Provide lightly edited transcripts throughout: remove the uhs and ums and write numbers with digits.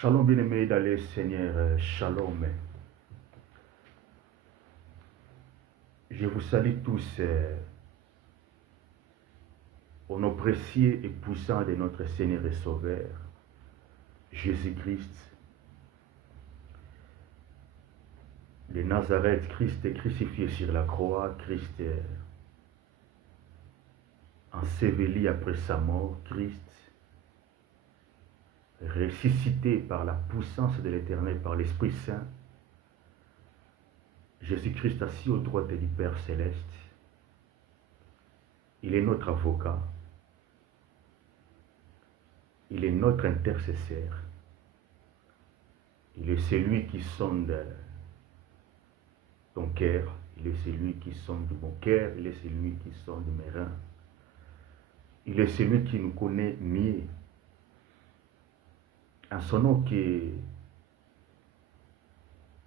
Shalom bien-aimés dans le Seigneur, shalom. Je vous salue tous au nom précieux et puissant de notre Seigneur et Sauveur, Jésus-Christ. De Nazareth, Christ est crucifié sur la croix, Christ est enseveli après sa mort, Christ ressuscité par la puissance de l'Éternel, par l'Esprit Saint. Jésus-Christ assis aux droites du Père Céleste. Il est notre avocat. Il est notre intercesseur. Il est celui qui sonde ton cœur. Il est celui qui sonde mon cœur. Il est celui qui sonde mes reins. Il est celui qui nous connaît mieux. En son nom que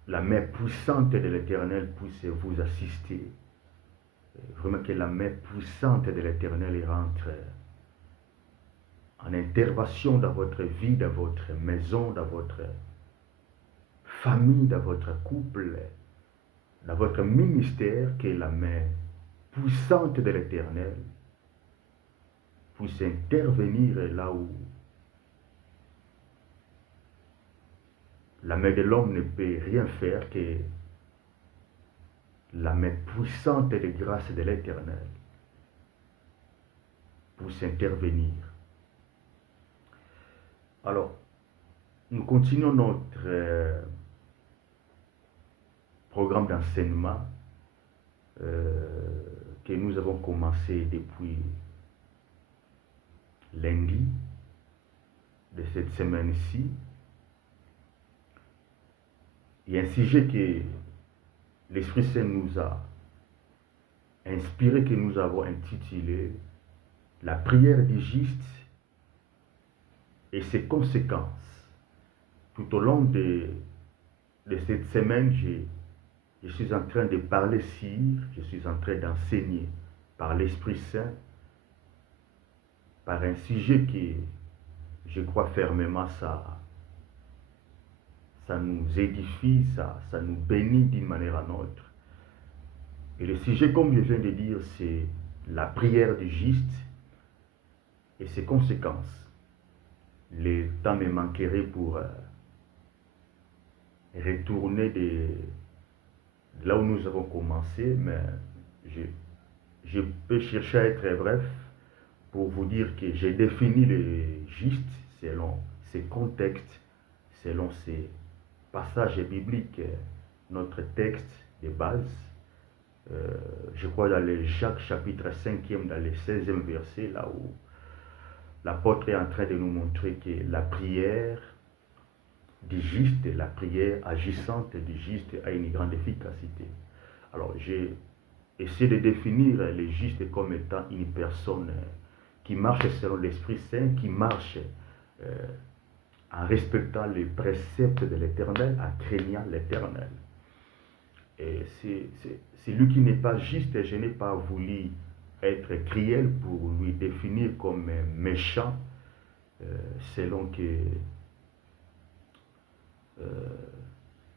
la main puissante de l'Éternel puisse vous assister. Vraiment que la main puissante de l'Éternel rentre en intervention dans votre vie, dans votre maison, dans votre famille, dans votre couple, dans votre ministère, que la main puissante de l'Éternel puisse intervenir là où la main de l'homme ne peut rien faire, que la main puissante de grâce de l'Éternel puisse intervenir. Alors, nous continuons notre programme d'enseignement que nous avons commencé depuis lundi de cette semaine-ci. Il y a un sujet que l'Esprit Saint nous a inspiré, que nous avons intitulé « La prière du juste et ses conséquences ». Tout au long de cette semaine, je suis en train de parler je suis en train d'enseigner par l'Esprit Saint, par un sujet qui, je crois fermement, ça nous édifie, ça nous bénit d'une manière à l'autre. Et le sujet, comme je viens de dire, c'est la prière du juste et ses conséquences. Le temps me manquerait pour retourner de là où nous avons commencé, mais je peux chercher à être bref pour vous dire que j'ai défini le juste selon ses contextes, selon ses passages bibliques, notre texte de base. Je crois dans le Jacques chapitre 5e, dans le 16e verset, là où l'apôtre est en train de nous montrer que la prière du juste, la prière agissante du juste a une grande efficacité. Alors, j'ai essayé de définir le juste comme étant une personne qui marche selon l'Esprit Saint, qui marche en respectant les préceptes de l'Éternel, en craignant l'Éternel. Et c'est lui qui n'est pas juste, je n'ai pas voulu être cruel pour lui définir comme méchant, selon que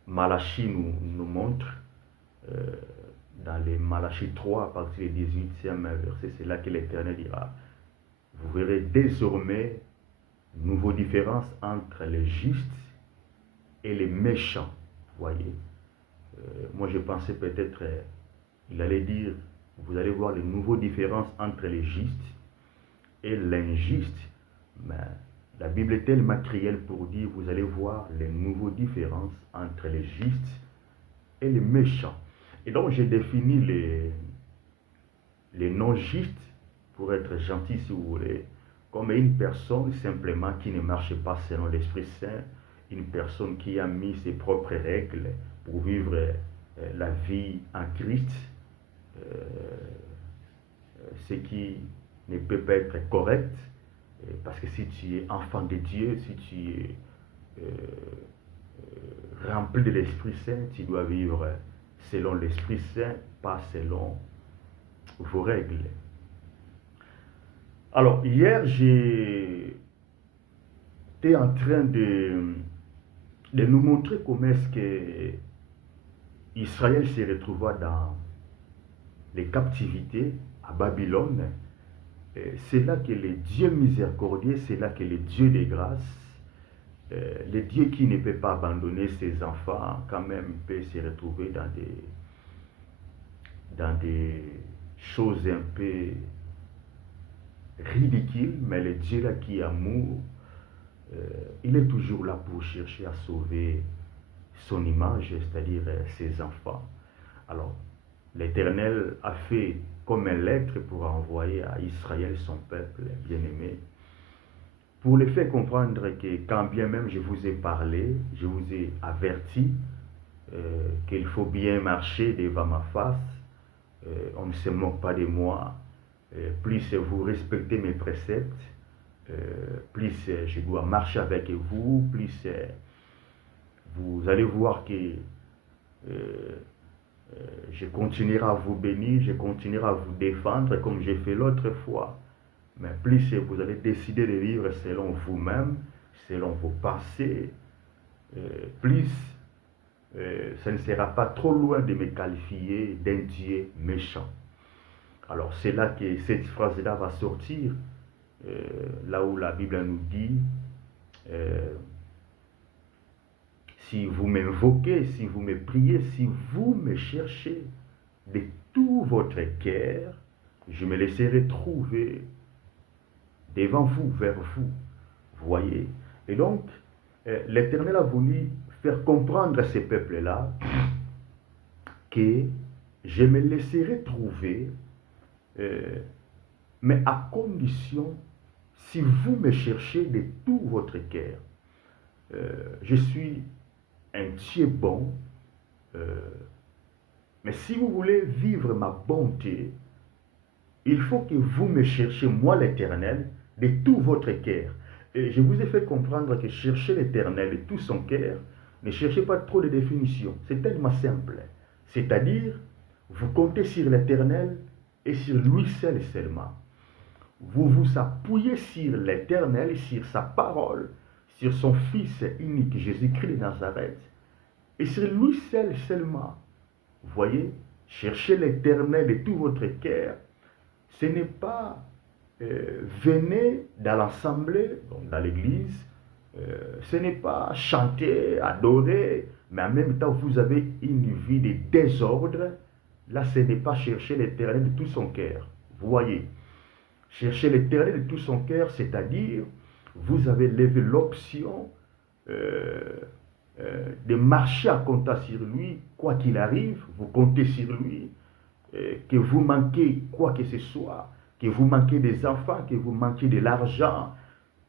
Malachie nous montre, dans les Malachie 3, à partir du 18e verset, c'est là que l'Éternel dira, vous verrez désormais une nouvelle différence entre les justes et les méchants. Voyez, moi je pensais peut-être, il allait dire, vous allez voir les nouvelles différences entre les justes et l'injuste, mais la Bible est tellement cruelle pour dire, vous allez voir les nouvelles différences entre les justes et les méchants. Et donc j'ai défini les non-justes, pour être gentil si vous voulez, comme une personne simplement qui ne marche pas selon l'Esprit Saint, une personne qui a mis ses propres règles pour vivre la vie en Christ, ce qui ne peut pas être correct, parce que si tu es enfant de Dieu, si tu es rempli de l'Esprit Saint, tu dois vivre selon l'Esprit Saint, pas selon vos règles. Alors, hier, j'étais en train de de nous montrer comment est-ce que Israël se retrouva dans les captivités à Babylone. C'est là que le Dieu miséricordieux, c'est là que le Dieu des grâces, le Dieu qui ne peut pas abandonner ses enfants, quand même peut se retrouver dans des choses un peu ridicules, mais le Dieu là qui est amour, il est toujours là pour chercher à sauver son image, c'est-à-dire ses enfants. Alors, l'Éternel a fait comme une lettre pour envoyer à Israël, son peuple bien-aimé, pour les faire comprendre que quand bien même je vous ai parlé, je vous ai averti qu'il faut bien marcher devant ma face, on ne se moque pas de moi, plus vous respectez mes préceptes, plus je dois marcher avec vous, plus vous allez voir que je continuerai à vous bénir, je continuerai à vous défendre comme j'ai fait l'autre fois. Mais plus vous allez décider de vivre selon vous-même, selon vos passés, plus ce ne sera pas trop loin de me qualifier d'un Dieu méchant. Alors c'est là que cette phrase-là va sortir, là où la Bible nous dit, si vous m'invoquez, si vous me priez, si vous me cherchez de tout votre cœur, je me laisserai trouver devant vous, vers vous. Voyez. Et donc, l'Éternel a voulu faire comprendre à ces peuples-là que je me laisserai trouver, mais à condition, si vous me cherchez de tout votre cœur. Je suis un Dieu bon, mais si vous voulez vivre ma bonté, il faut que vous me cherchiez, moi l'Éternel, de tout votre cœur. Et je vous ai fait comprendre que chercher l'Éternel de tout son cœur, ne cherchez pas trop de définitions. C'est tellement simple. C'est-à-dire, vous comptez sur l'Éternel et sur lui seul seulement. Vous vous appuyez sur l'Éternel, sur sa parole, sur son Fils unique, Jésus-Christ de Nazareth, et sur lui seul seulement. Vous voyez, cherchez l'Éternel de tout votre cœur. Ce n'est pas venez dans l'assemblée, dans l'église, ce n'est pas chanter, adorer, mais en même temps vous avez une vie de désordre. Là, ce n'est pas chercher l'Éternel de tout son cœur. Vous voyez, chercher l'Éternel de tout son cœur, c'est-à-dire vous avez levé l'option de marcher à compter sur lui, quoi qu'il arrive, vous comptez sur lui, que vous manquez quoi que ce soit, que vous manquez des enfants, que vous manquez de l'argent,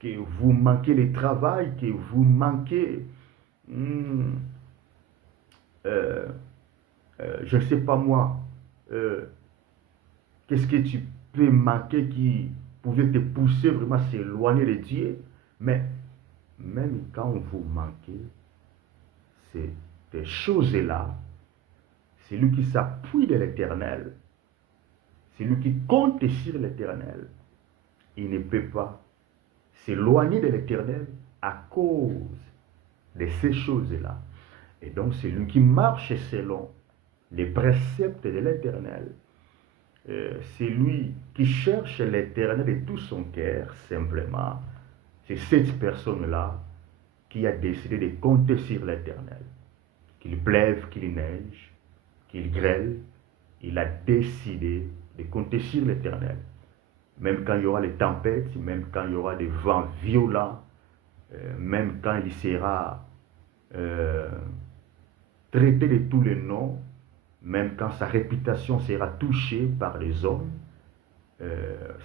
que vous manquez le travail, que vous manquez, je ne sais pas moi, qu'est-ce que tu peux manquer qui pouvait te pousser vraiment à s'éloigner de Dieu, mais même quand vous manquez ces choses-là, c'est lui qui s'appuie de l'Éternel, c'est lui qui compte sur l'Éternel. Il ne peut pas s'éloigner de l'Éternel à cause de ces choses-là. Et donc, c'est lui qui marche selon les préceptes de l'Éternel. C'est lui qui cherche l'Éternel de tout son cœur, simplement. C'est cette personne-là qui a décidé de compter sur l'Éternel. Qu'il pleuve, qu'il neige, qu'il grêle, il a décidé de compter sur l'Éternel. Même quand il y aura les tempêtes, même quand il y aura des vents violents, même quand il sera traité de tous les noms, même quand sa réputation sera touchée par les hommes,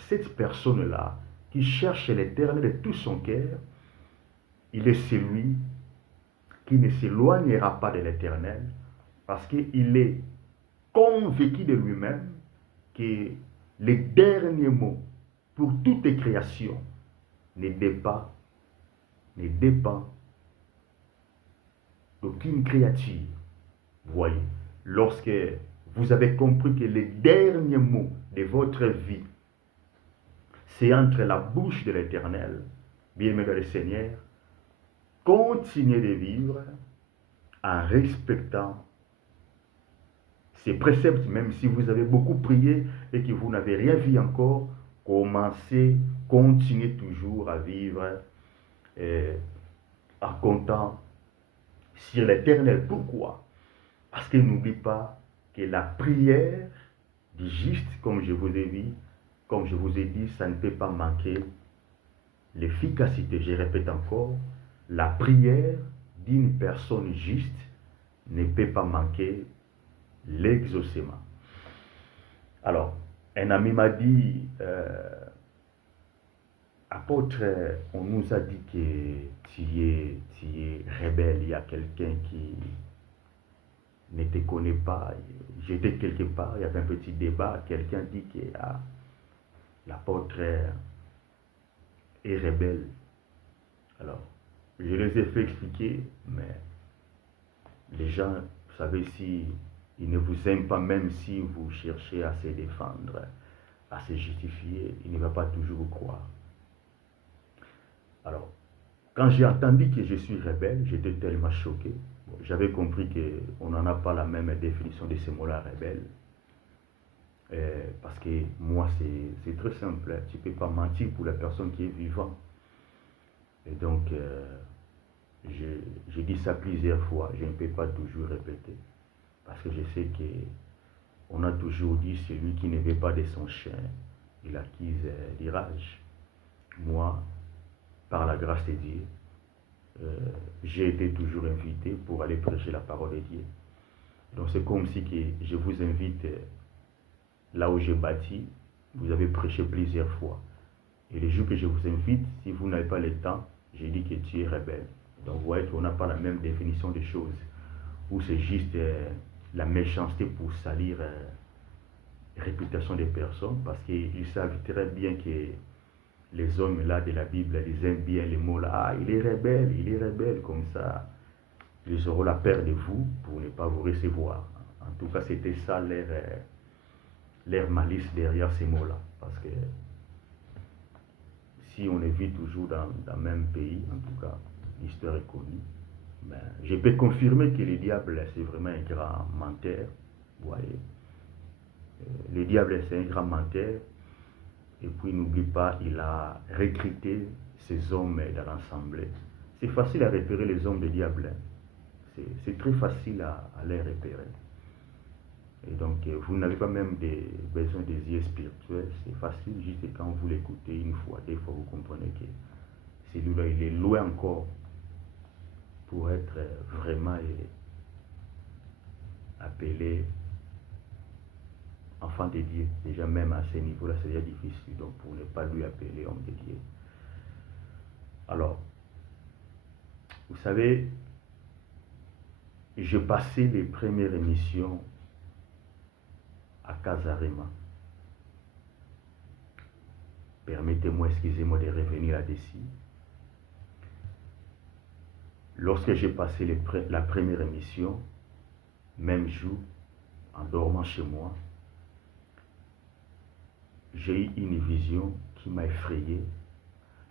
cette personne-là qui cherche l'Éternel de tout son cœur, il est celui qui ne s'éloignera pas de l'Éternel parce qu'il est convaincu de lui-même que les derniers mots pour toute création ne dépend d'aucune créature. Vous voyez, lorsque vous avez compris que les derniers mots de votre vie, c'est entre la bouche de l'Éternel, bien-aimé dans le Seigneur, continuez de vivre en respectant ces préceptes, même si vous avez beaucoup prié et que vous n'avez rien vu encore, continuez toujours à vivre en comptant sur l'Éternel. Pourquoi? Parce que n'oublie pas que la prière du juste, comme je vous ai dit, ça ne peut pas manquer l'efficacité. Je répète encore, la prière d'une personne juste ne peut pas manquer l'exaucement. Alors, un ami m'a dit, apôtre, on nous a dit que tu es rebelle, il y a quelqu'un qui ne te connaît pas. J'étais quelque part, il y avait un petit débat, quelqu'un dit que l'apôtre est rebelle. Alors, je les ai fait expliquer, mais les gens, vous savez, si ils ne vous aiment pas, même si vous cherchez à se défendre, à se justifier, il ne va pas toujours vous croire. Alors, quand j'ai entendu que je suis rebelle, j'étais tellement choqué. Bon, j'avais compris qu'on n'en a pas la même définition de ce mot-là, rebelle. Parce que moi, c'est très simple. Tu ne peux pas mentir pour la personne qui est vivante. Et donc, je dis ça plusieurs fois. Je ne peux pas toujours répéter. Parce que je sais qu'on a toujours dit celui qui ne veut pas de son chien, il acquise l'irage. Moi, par la grâce de Dieu, j'ai été toujours invité pour aller prêcher la parole de Dieu. Donc c'est comme si que je vous invite là où j'ai bâti, vous avez prêché plusieurs fois. Et les jours que je vous invite, si vous n'avez pas le temps, j'ai dit que tu es rebelle. Donc vous voyez qu'on n'a pas la même définition des choses. Ou c'est juste la méchanceté pour salir la réputation des personnes, parce qu'ils savent très bien que les hommes là de la Bible, ils aiment bien les mots là. Ah, il est rebelle, comme ça. Ils auront la peur de vous pour ne pas vous recevoir. En tout cas, c'était ça leur malice derrière ces mots-là. Parce que si on vit toujours dans le même pays, en tout cas, l'histoire est connue. Mais je peux confirmer que le diable, c'est vraiment un grand menteur. Vous voyez, le diable, c'est un grand menteur. Et puis, n'oublie pas, il a recruté ces hommes dans l'assemblée. C'est facile à repérer les hommes de diable. C'est très facile à les repérer. Et donc, vous n'avez pas même besoin des yeux spirituels. C'est facile, juste quand vous l'écoutez une fois, deux fois, vous comprenez que celui-là, il est loin encore pour être vraiment appelé enfant de Dieu. Déjà, même à ce niveau-là, c'est déjà difficile. Donc, pour ne pas lui appeler homme de Dieu. Alors, vous savez, j'ai passé les premières émissions à Casarema. Permettez-moi, excusez-moi de revenir là-dessus. Lorsque j'ai passé la première émission, même jour, en dormant chez moi, j'ai eu une vision qui m'a effrayé.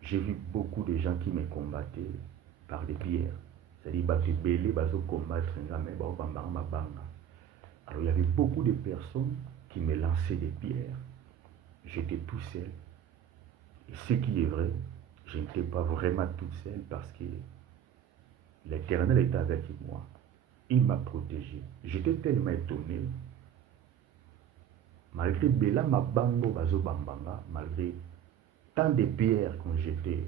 J'ai vu beaucoup de gens qui me combattaient par des pierres. C'est-à-dire, combattre. Alors, il y avait beaucoup de personnes qui me lançaient des pierres. J'étais tout seul. Et ce qui est vrai, je n'étais pas vraiment tout seul parce que l'Éternel était avec moi. Il m'a protégé. J'étais tellement étonné. Malgré Bela Mabango Bazo Bambanga, malgré tant de pierres qu'on jetait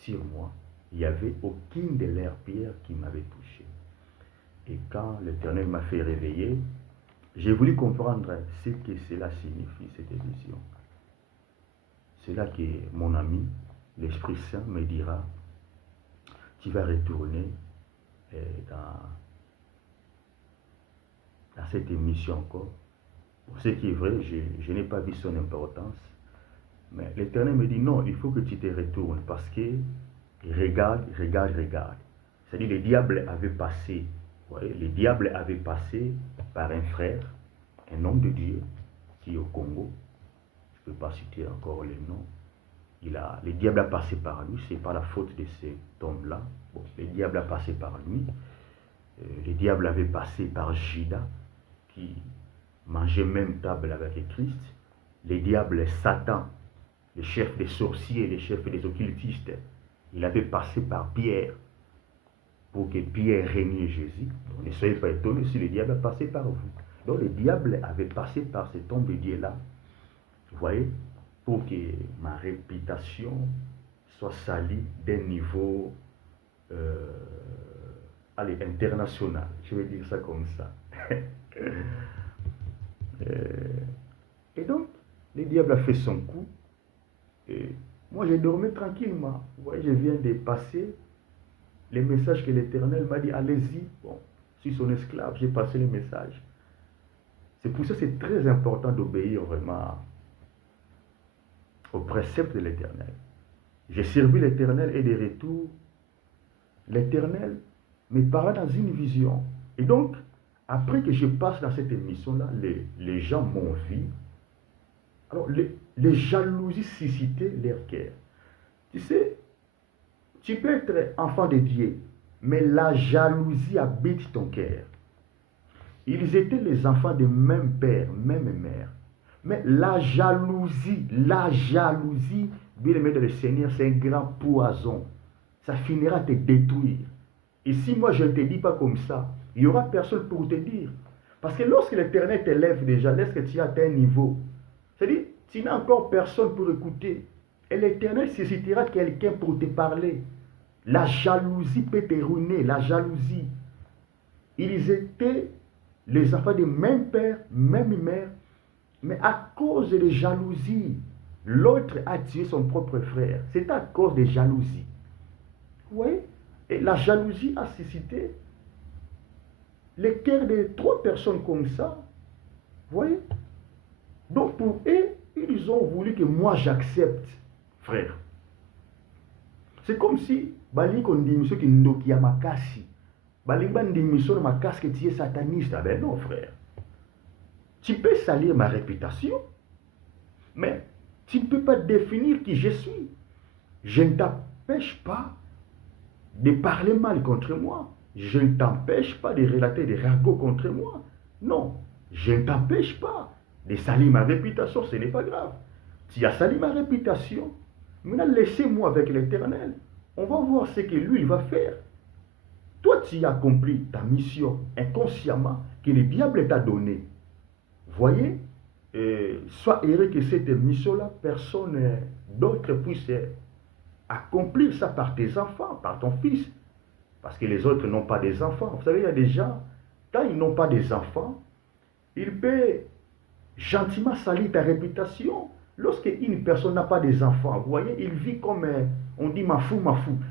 sur moi, il n'y avait aucune de leurs pierres qui m'avait touché. Et quand l'Éternel m'a fait réveiller, j'ai voulu comprendre ce que cela signifie, cette vision. C'est là que mon ami, l'Esprit Saint, me dira, tu vas retourner dans cette émission encore. Pour ce qui est vrai, je n'ai pas vu son importance. Mais l'Éternel me dit, non, il faut que tu te retournes parce que regarde. C'est-à-dire, le diable avait passé, vous voyez, le diable avait passé par un frère, un homme de Dieu, qui est au Congo. Je ne peux pas citer encore les noms. Le diable a passé par lui, c'est pas la faute de cet homme-là. Bon, le diable a passé par lui. Le diable avait passé par Judas, qui mangeait même table avec le Christ. Le diable, Satan, le chef des sorciers, le chef des occultistes, il avait passé par Pierre pour que Pierre règne Jésus. Donc, ne soyez pas étonnés si le diable a passé par vous. Donc le diable avait passé par cet homme de Dieu-là, vous voyez, pour que ma réputation soit salie d'un niveau international. Je vais dire ça comme ça. Et donc, le diable a fait son coup. Et moi, j'ai dormi tranquillement. Vous voyez, je viens de passer les messages que l'Éternel m'a dit, allez-y. Bon, je suis son esclave, j'ai passé les messages. C'est pour ça que c'est très important d'obéir vraiment aux préceptes de l'Éternel. J'ai servi l'Éternel et de retour, l'Éternel me parla dans une vision. Et donc, après que je passe dans cette émission-là, les gens m'ont vu. Alors, les jalousies suscitaient leur cœur. Tu sais, tu peux être enfant de Dieu, mais la jalousie habite ton cœur. Ils étaient les enfants de même père, même mère. Mais la jalousie, bien aimé de le Seigneur, c'est un grand poison. Ça finira te détruire. Et si moi je ne te dis pas comme ça, il n'y aura personne pour te dire. Parce que lorsque l'Éternel t'élève déjà, lorsque tu as atteint un niveau, c'est-à-dire, tu n'as encore personne pour écouter. Et l'Éternel suscitera quelqu'un pour te parler. La jalousie peut te ruiner, la jalousie. Ils étaient les enfants de même père, même mère, mais à cause de jalousie, l'autre a tué son propre frère. C'est à cause de jalousie. Vous voyez? Et la jalousie a suscité le cœur de 3 personnes comme ça. Vous voyez? Donc pour eux, ils ont voulu que moi j'accepte, frère. C'est comme si, bali qu'on dit, monsieur qui ndoki ya makasi. Bali ban dit, monsieur makasi que tu es sataniste. Ah ben non, frère. Tu peux salir ma réputation, mais tu ne peux pas définir qui je suis. Je ne t'empêche pas de parler mal contre moi. Je ne t'empêche pas de relater des ragots contre moi. Non, je ne t'empêche pas de salir ma réputation, ce n'est pas grave. Tu as sali ma réputation. Maintenant, laissez-moi avec l'Éternel. On va voir ce que lui, il va faire. Toi, tu as accompli ta mission inconsciemment que le diable t'a donnée. Voyez, sois heureux que cette mission-là, personne d'autre puisse accomplir ça par tes enfants, par ton fils. Parce que les autres n'ont pas des enfants. Vous savez, il y a des gens, quand ils n'ont pas des enfants, ils peuvent gentiment salir ta réputation. Lorsque une personne n'a pas des enfants, vous voyez, il vit comme, on dit ma fou.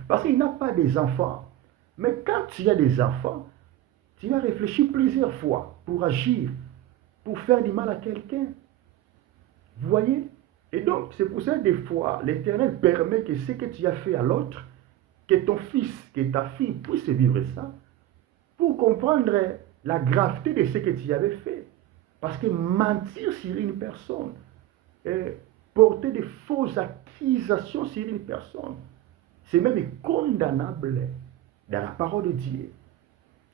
Parce qu'il n'a pas des enfants. Mais quand tu as des enfants, tu vas réfléchir plusieurs fois pour agir, pour faire du mal à quelqu'un. Vous voyez? Et donc, c'est pour ça, des fois, l'Éternel permet que ce que tu as fait à l'autre, que ton fils, que ta fille puisse vivre ça, pour comprendre la gravité de ce que tu avais fait. Parce que mentir sur une personne, porter de fausses accusations sur une personne, c'est même condamnable dans la parole de Dieu.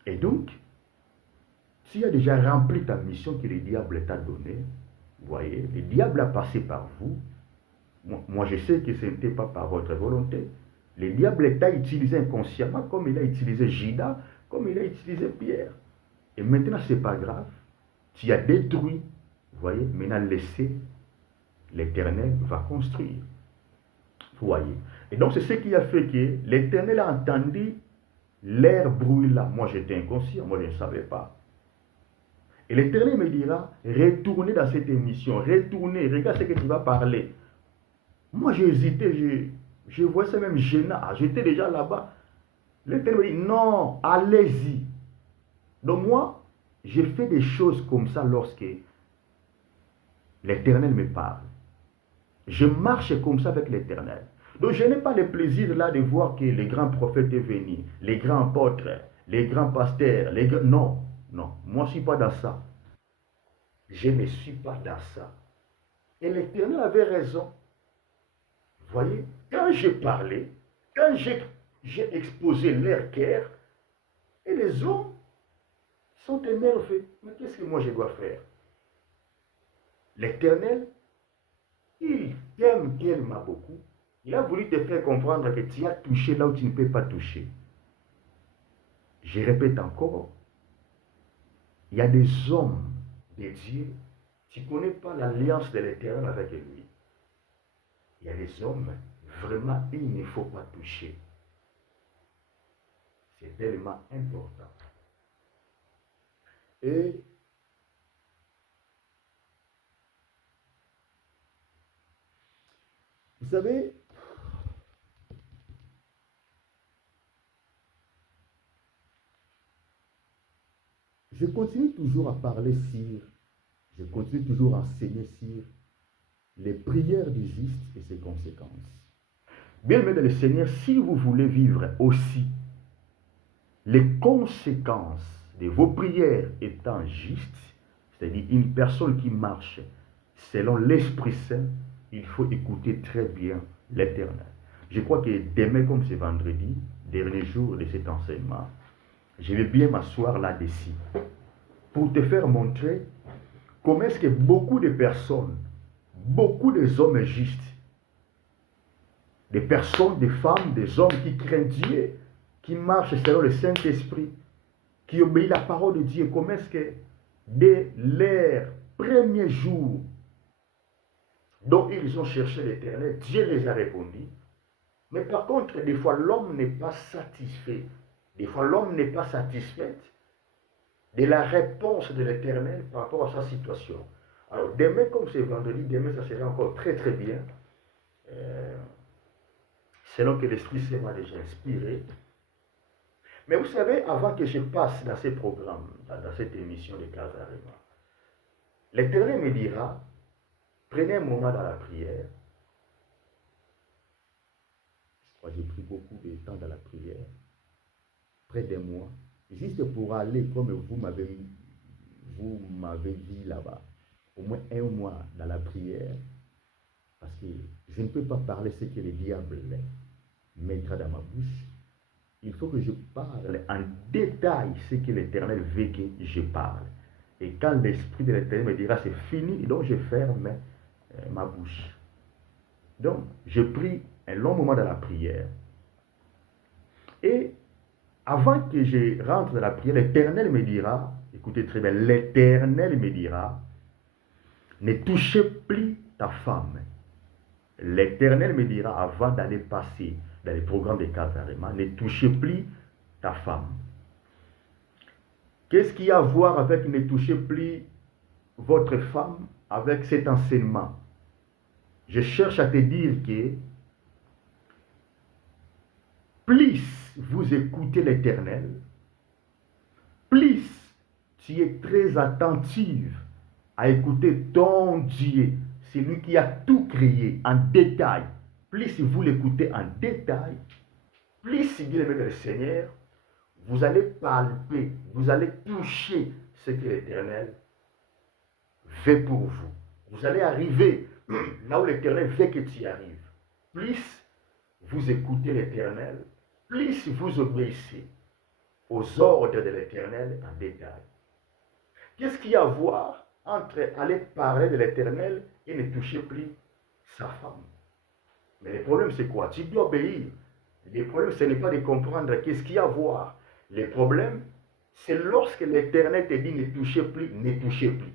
Et donc, tu as déjà rempli ta mission que le diable t'a donnée. Vous voyez, le diable a passé par vous. Moi, je sais que ce n'était pas par votre volonté. Le diable t'a utilisé inconsciemment, comme il a utilisé Judas, comme il a utilisé Pierre. Et maintenant, ce n'est pas grave. Tu as détruit. Vous voyez, maintenant, laissez. L'Éternel va construire. Vous voyez. Et donc, c'est ce qui a fait que l'Éternel a entendu l'air brûlant. Moi, j'étais inconscient. Moi, je ne savais pas. Et l'Éternel me dira, retournez dans cette émission, retournez, regarde ce que tu vas parler. Moi, j'ai hésité, je vois ça même gênant. J'étais déjà là-bas. L'Éternel me dit, non, allez-y. Donc moi, j'ai fait des choses comme ça lorsque l'Éternel me parle. Je marche comme ça avec l'Éternel. Donc je n'ai pas le plaisir là de voir que les grands prophètes sont venus, les grands apôtres, les grands pasteurs, non. Non, moi je ne suis pas dans ça. Je ne suis pas dans ça. Et l'Éternel avait raison. Voyez, quand j'ai parlé, quand j'ai exposé leur cœur, et les hommes sont énervés. Mais qu'est-ce que moi je dois faire? L'Éternel, il t'aime tellement beaucoup. Il a voulu te faire comprendre que tu as touché là où tu ne peux pas toucher. Je répète encore, il y a des hommes de Dieu, tu ne connais pas l'alliance de l'Éternel avec lui. Il y a des hommes, vraiment, il ne faut pas toucher. C'est tellement important. Et vous savez, je continue toujours à parler sur, je continue toujours à enseigner sur les prières du juste et ses conséquences. Bien-aimés dans le Seigneur, si vous voulez vivre aussi les conséquences de vos prières étant justes, c'est-à-dire une personne qui marche selon l'Esprit Saint, il faut écouter très bien l'Éternel. Je crois que demain, comme c'est vendredi, dernier jour de cet enseignement, je vais bien m'asseoir là-dessus pour te faire montrer comment est-ce que beaucoup de personnes, beaucoup des hommes justes, des personnes, des femmes, des hommes qui craignent Dieu, qui marchent selon le Saint-Esprit, qui obéissent à la parole de Dieu, comment est-ce que dès leur premier jour dont ils ont cherché l'Éternel, Dieu les a répondu. Mais par contre, des fois, l'homme n'est pas satisfait. Des fois, l'homme n'est pas satisfait de la réponse de l'Éternel par rapport à sa situation. Alors, demain, comme c'est vendredi, demain, ça sera encore très très bien. Selon que l'Esprit Saint m'a déjà inspiré. Mais vous savez, avant que je passe dans ces programmes, dans cette émission de Casarema, l'Éternel me dira, prenez un moment dans la prière. J'ai pris beaucoup de temps dans la prière, près de moi, juste pour aller, comme vous m'avez dit là-bas, au moins un mois dans la prière, parce que je ne peux pas parler ce que le diable mettra dans ma bouche. Il faut que je parle en détail ce que l'Éternel veut que je parle. Et quand l'Esprit de l'Éternel me dira c'est fini, donc je ferme ma bouche. Donc, je prie un long moment dans la prière. Et avant que je rentre dans la prière, l'Éternel me dira, écoutez très bien, l'Éternel me dira, ne touchez plus ta femme. L'Éternel me dira, avant d'aller passer dans les programmes de Casarema, ne touchez plus ta femme. Qu'est-ce qu'il y a à voir avec ne touchez plus votre femme avec cet enseignement? Je cherche à te dire que plus vous écoutez l'Éternel, plus tu es très attentive à écouter ton Dieu, celui qui a tout créé en détail. Plus vous l'écoutez en détail, plus bien aimé le Seigneur, vous allez palper, vous allez toucher ce que l'Éternel veut pour vous. Vous allez arriver là où l'Éternel veut que tu arrives. Plus vous écoutez l'Éternel, plus vous obéissez aux ordres de l'Éternel en détail. Qu'est-ce qu'il y a à voir entre aller parler de l'Éternel et ne toucher plus sa femme? Mais le problème, c'est quoi? Tu dois obéir. Le problème, ce n'est pas de comprendre qu'est-ce qu'il y a à voir. Le problème, c'est lorsque l'Éternel te dit ne touchez plus, ne touchez plus.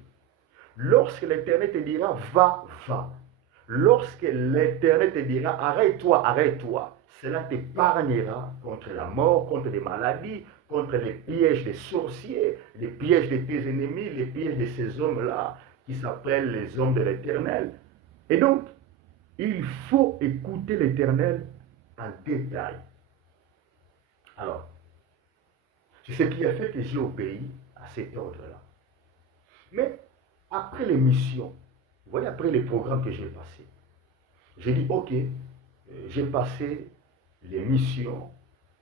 Lorsque l'Éternel te dira va, va. Lorsque l'Éternel te dira arrête-toi, arrête-toi, cela t'épargnera contre la mort, contre les maladies, contre les pièges des sorciers, les pièges de tes ennemis, les pièges de ces hommes-là qui s'appellent les hommes de l'Éternel. Et donc, il faut écouter l'Éternel en détail. Alors, c'est ce qui a fait que j'ai obéi à cet ordre-là. Mais après l'émission, vous voyez, après les programmes que j'ai passés, j'ai dit, ok, j'ai passé l'émission,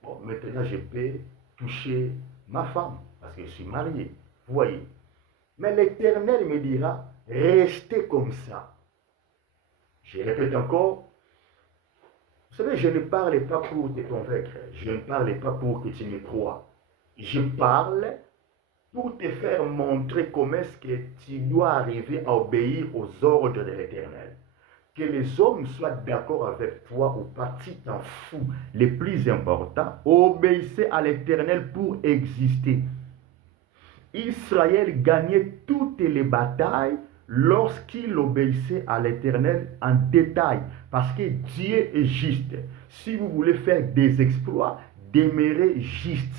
bon, maintenant je peux toucher ma femme, parce que je suis marié, vous voyez. Mais l'Éternel me dira, restez comme ça. Je répète encore, Vous savez, je ne parle pas pour te convaincre. Je ne parle pas pour que tu me crois. Je parle pour te faire montrer comment est-ce que tu dois arriver à obéir aux ordres de l'Éternel. Que les hommes soient d'accord avec toi ou pas, tu t'en fous. Le plus important, obéissez à l'Éternel pour exister. Israël gagnait toutes les batailles lorsqu'il obéissait à l'Éternel en détail. Parce que Dieu est juste. Si vous voulez faire des exploits, demeurez juste.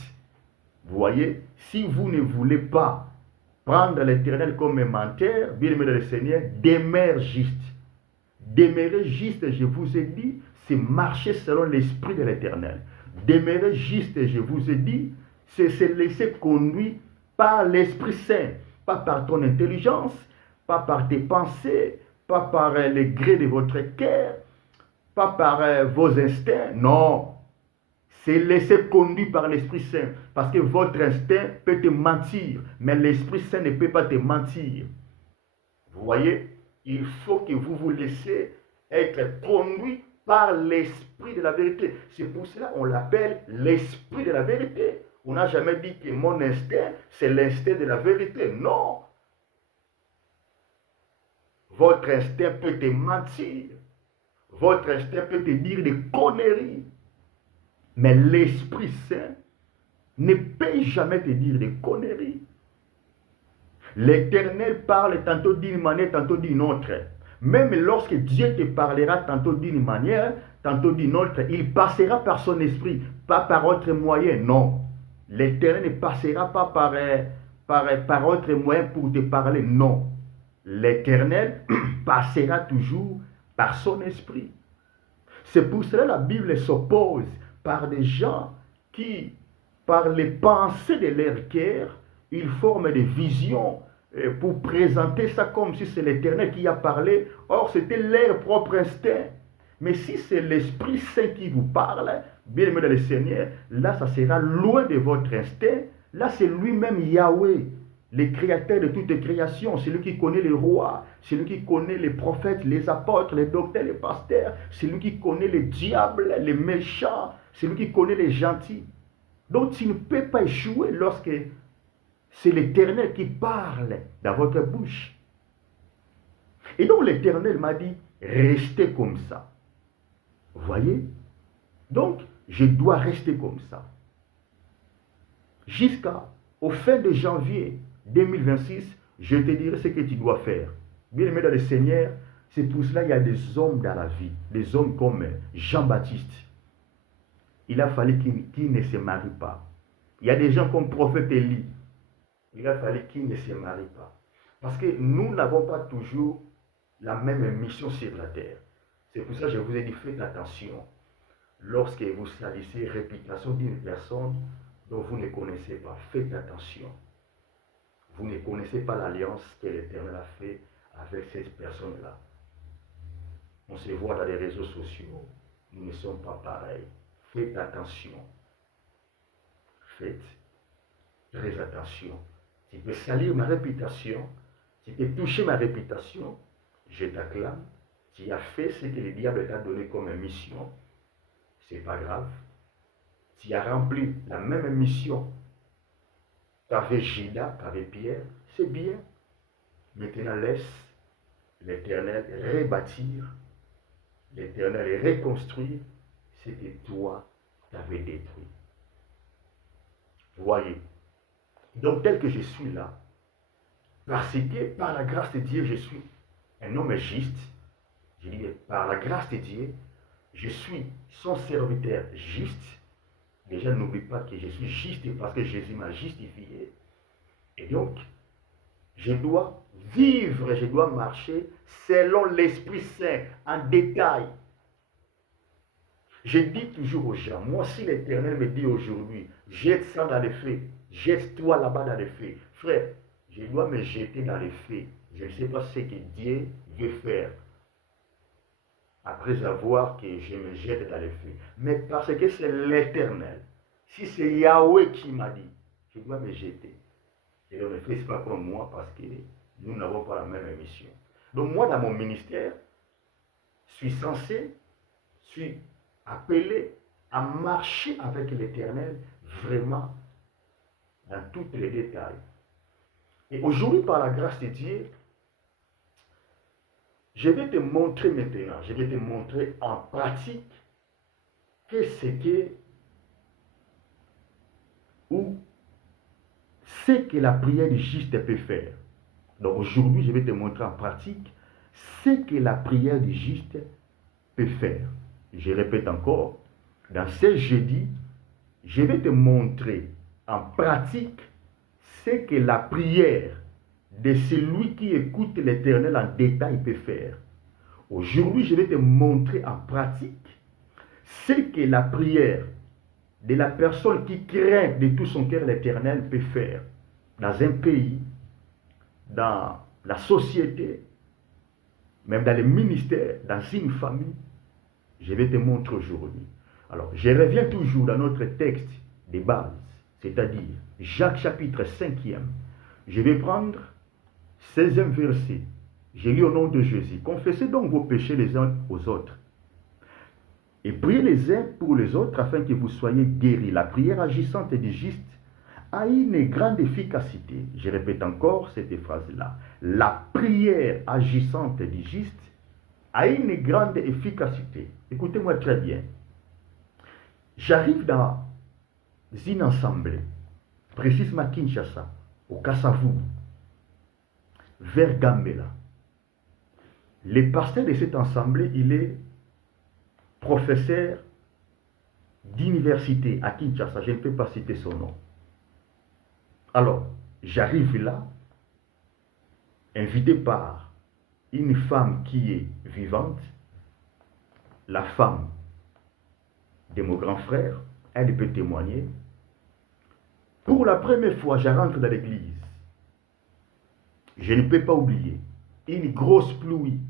Vous voyez, si vous ne voulez pas prendre l'Éternel comme menteur, bien aimé dans le Seigneur, demeurez juste. Demeurer juste, je vous ai dit, c'est marcher selon l'esprit de l'Éternel. Demeurer juste, je vous ai dit, c'est se laisser conduire par l'Esprit Saint, pas par ton intelligence, pas par tes pensées, pas par les grés de votre cœur, pas par vos instincts, non. C'est laisser conduire par l'Esprit Saint, parce que votre instinct peut te mentir, mais l'Esprit Saint ne peut pas te mentir. Vous voyez, il faut que vous vous laissiez être conduit par l'esprit de la vérité. C'est pour cela qu'on l'appelle l'esprit de la vérité. On n'a jamais dit que mon instinct, c'est l'instinct de la vérité. Non. Votre instinct peut te mentir. Votre instinct peut te dire des conneries. Mais l'Esprit Saint ne peut jamais te dire des conneries. L'Éternel parle tantôt d'une manière, tantôt d'une autre. Même lorsque Dieu te parlera tantôt d'une manière, tantôt d'une autre, il passera par son esprit, pas par autre moyen. Non. L'Éternel ne passera pas par autre moyen pour te parler. Non. L'Éternel passera toujours par son esprit. C'est pour cela que la Bible s'oppose par des gens qui, par les pensées de leur cœur, ils forment des visions pour présenter ça comme si c'est l'Éternel qui a parlé. Or, c'était leur propre instinct. Mais si c'est l'Esprit Saint qui vous parle, bien aimé dans le Seigneur, là, ça sera loin de votre instinct. Là, c'est lui-même Yahweh, le créateur de toute création. C'est lui qui connaît les rois, c'est lui qui connaît les prophètes, les apôtres, les docteurs, les pasteurs. C'est lui qui connaît les diables, les méchants. C'est lui qui connaît les gentils. Donc, tu ne peux pas échouer lorsque c'est l'Éternel qui parle dans votre bouche. Et donc l'Éternel m'a dit, restez comme ça. Vous voyez? Donc, je dois rester comme ça. Jusqu'au fin de janvier 2026, je te dirai ce que tu dois faire. Bien aimé dans le Seigneur, c'est pour cela qu'il y a des hommes dans la vie, des hommes comme Jean-Baptiste. Il a fallu qu'il ne se marie pas. Il y a des gens comme prophète Élie. Il a fallu qu'il ne se marie pas. Parce que nous n'avons pas toujours la même mission sur la terre. C'est pour ça que je vous ai dit, faites attention. Lorsque vous salissez la réputation d'une personne dont vous ne connaissez pas, faites attention. Vous ne connaissez pas l'alliance que l'Éternel a fait avec cette personne-là. On se voit dans les réseaux sociaux. Nous ne sommes pas pareils. Faites attention. Faites très attention. Tu peux salir ma réputation, tu peux toucher ma réputation, je t'acclame, tu as fait ce que le diable t'a donné comme mission, c'est pas grave. Tu as rempli la même mission qu'avait Judas, qu'avait Pierre, c'est bien. Maintenant laisse l'Éternel rebâtir, l'Éternel reconstruire ce que toi t'avais détruit. Voyez. Donc tel que je suis là, parce que par la grâce de Dieu, je suis un homme juste. Je dis, par la grâce de Dieu, je suis son serviteur juste. Déjà, n'oublie pas que je suis juste parce que Jésus m'a justifié. Et donc, je dois vivre, je dois marcher selon l'Esprit Saint, en détail. Je dis toujours aux gens, moi si l'Éternel me dit aujourd'hui, jette ça dans les feux, jette-toi là-bas dans les feux. Frère, je dois me jeter dans les feux. Je ne sais pas ce que Dieu veut faire après avoir que je me jette dans les feux. Mais parce que c'est l'Éternel. Si c'est Yahweh qui m'a dit, je dois me jeter. Et donc ne fais pas comme moi parce que nous n'avons pas la même mission. Donc moi dans mon ministère, je suis censé, appelés à marcher avec l'Éternel vraiment dans tous les détails. Et aujourd'hui, par la grâce de Dieu, je vais te montrer maintenant, je vais te montrer en pratique qu'est-ce que ou ce que la prière du juste peut faire. Donc aujourd'hui, je vais te montrer en pratique ce que la prière du juste peut faire. Je répète encore, dans ce jeudi, je vais te montrer en pratique ce que la prière de celui qui écoute l'Éternel en détail peut faire. Aujourd'hui, je vais te montrer en pratique ce que la prière de la personne qui craint de tout son cœur l'Éternel peut faire dans un pays, dans la société, même dans les ministères, dans une famille. Je vais te montrer aujourd'hui. Alors, je reviens toujours dans notre texte de base, c'est-à-dire Jacques chapitre 5e. Je vais prendre 16e verset. Je lis au nom de Jésus. Confessez donc vos péchés les uns aux autres. Et priez les uns pour les autres afin que vous soyez guéris. La prière agissante et du juste a une grande efficacité. Je répète encore cette phrase-là. La prière agissante du juste a une grande efficacité. Écoutez-moi très bien. J'arrive dans une assemblée, précisément à Kinshasa, au Kasavu, vers Gambela. Le pasteur de cette assemblée, il est professeur d'université à Kinshasa. Je ne peux pas citer son nom. Alors, j'arrive là, invité par une femme qui est vivante, la femme de mon grand frère, elle peut témoigner. Pour la première fois, je rentre dans l'église. Je ne peux pas oublier, une grosse pluie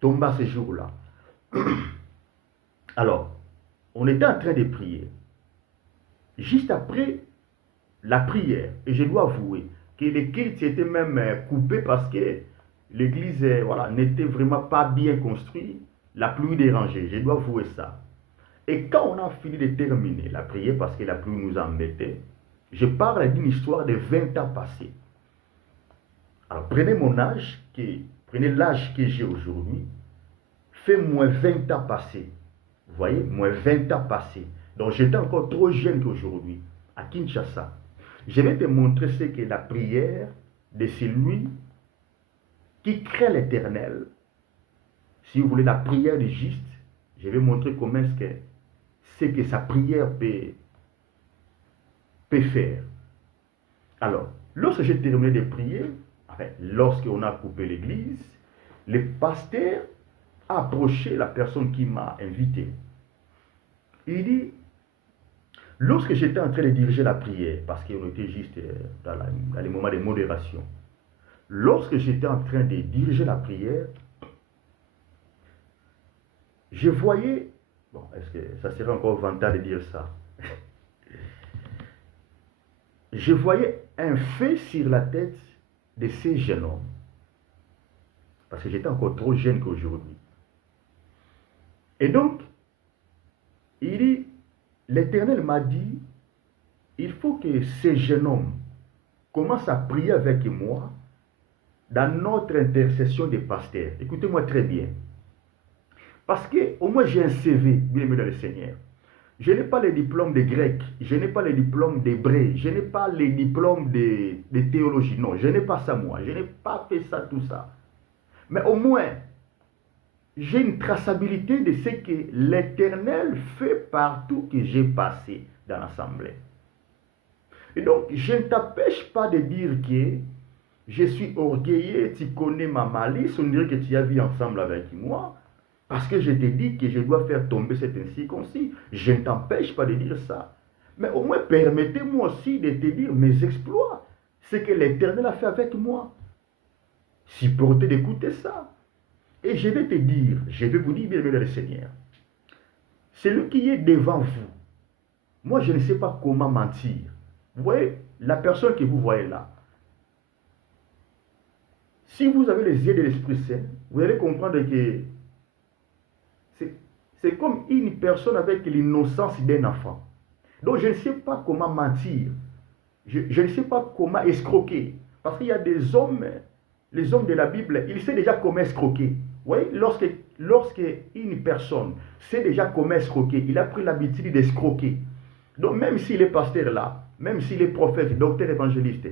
tomba ce jour-là. Alors, on était en train de prier. Juste après la prière, et je dois avouer que le culte était même coupé parce que l'église voilà, n'était vraiment pas bien construite, la pluie dérangeait, je dois avouer ça. Et quand on a fini de terminer la prière, parce que la pluie nous embêtait, je parle d'une histoire de 20 ans passés. Alors prenez mon âge, prenez l'âge que j'ai aujourd'hui, fait moins 20 ans passés. Vous voyez, moins 20 ans passés. Donc j'étais encore trop jeune qu'aujourd'hui, à Kinshasa. Je vais te montrer ce qu'est la prière de celui qui craint l'Éternel. Si vous voulez la prière du juste, je vais montrer comment ce que sa prière peut faire. Alors, lorsque j'ai terminé de prier, enfin, lorsqu'on a coupé l'église, le pasteur a approché la personne qui m'a invité. Il dit, lorsque j'étais en train de diriger la prière, parce qu'on était juste dans les moments de modération, lorsque j'étais en train de diriger la prière, je voyais, bon, est-ce que ça serait encore vantage de dire ça? Je voyais un feu sur la tête de ces jeunes hommes. Parce que j'étais encore trop jeune qu'aujourd'hui. Et donc, il dit, l'Éternel m'a dit, il faut que ces jeunes hommes commencent à prier avec moi dans notre intercession des pasteurs. Écoutez-moi très bien. Parce que au moins j'ai un CV, bien aimé dans le Seigneur. Je n'ai pas les diplômes de grec, je n'ai pas les diplômes d'hébreu, je n'ai pas les diplômes de théologie. Non, je n'ai pas ça moi, je n'ai pas fait ça, tout ça. Mais au moins, j'ai une traçabilité de ce que l'Éternel fait partout que j'ai passé dans l'assemblée. Et donc, je ne t'empêche pas de dire que je suis orgueilleux, tu connais ma malice, on dirait que tu as vu ensemble avec moi. Parce que je te dis que je dois faire tomber cet incirconcis. Je ne t'empêche pas de dire ça. Mais au moins, permettez-moi aussi de te dire mes exploits. Ce que l'Éternel a fait avec moi. Supportez d'écouter ça. Et je vais te dire, je vais vous dire, bien aimé le Seigneur, celui qui est devant vous, moi je ne sais pas comment mentir. Vous voyez, la personne que vous voyez là, si vous avez les yeux de l'Esprit Saint, vous allez comprendre que c'est comme une personne avec l'innocence d'un enfant. Donc je ne sais pas comment mentir. Je ne sais pas comment escroquer. Parce qu'il y a des hommes, les hommes de la Bible, ils savent déjà comment escroquer. Vous voyez, lorsque une personne sait déjà comment escroquer, il a pris l'habitude d'escroquer. Donc même s'il est pasteur là, même s'il est prophète, docteur, évangéliste,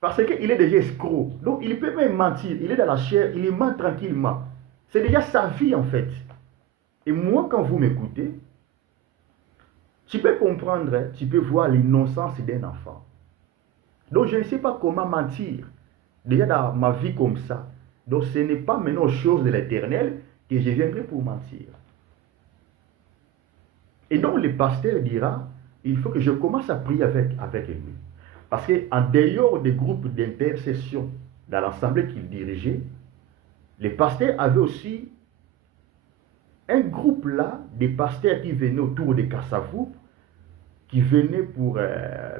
parce qu'il est déjà escroc. Donc il peut même mentir, il est dans la chair, il ment tranquillement. C'est déjà sa vie en fait. Et moi, quand vous m'écoutez, tu peux comprendre, hein, tu peux voir l'innocence d'un enfant. Donc je ne sais pas comment mentir. Déjà dans ma vie comme ça. Donc ce n'est pas maintenant aux choses de l'éternel que je viendrai pour mentir. Et donc le pasteur dira, il faut que je commence à prier avec lui. Parce qu'en dehors des groupes d'intercession dans l'assemblée qu'il dirigeait, les pasteurs avaient aussi un groupe là, des pasteurs qui venaient autour de Kassavou, qui venaient pour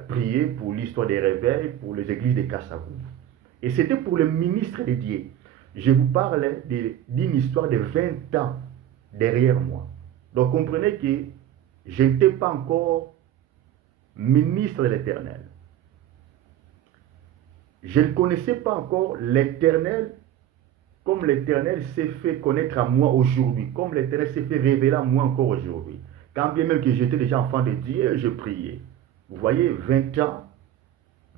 prier pour l'histoire des réveils, pour les églises de Kassavou. Et c'était pour le ministre dédié. Je vous parle d'une histoire de 20 ans derrière moi. Donc comprenez que je n'étais pas encore ministre de l'Éternel. Je ne connaissais pas encore l'Éternel comme l'Éternel s'est fait connaître à moi aujourd'hui, comme l'Éternel s'est fait révéler à moi encore aujourd'hui. Quand bien même que j'étais déjà enfant de Dieu, je priais. Vous voyez, 20 ans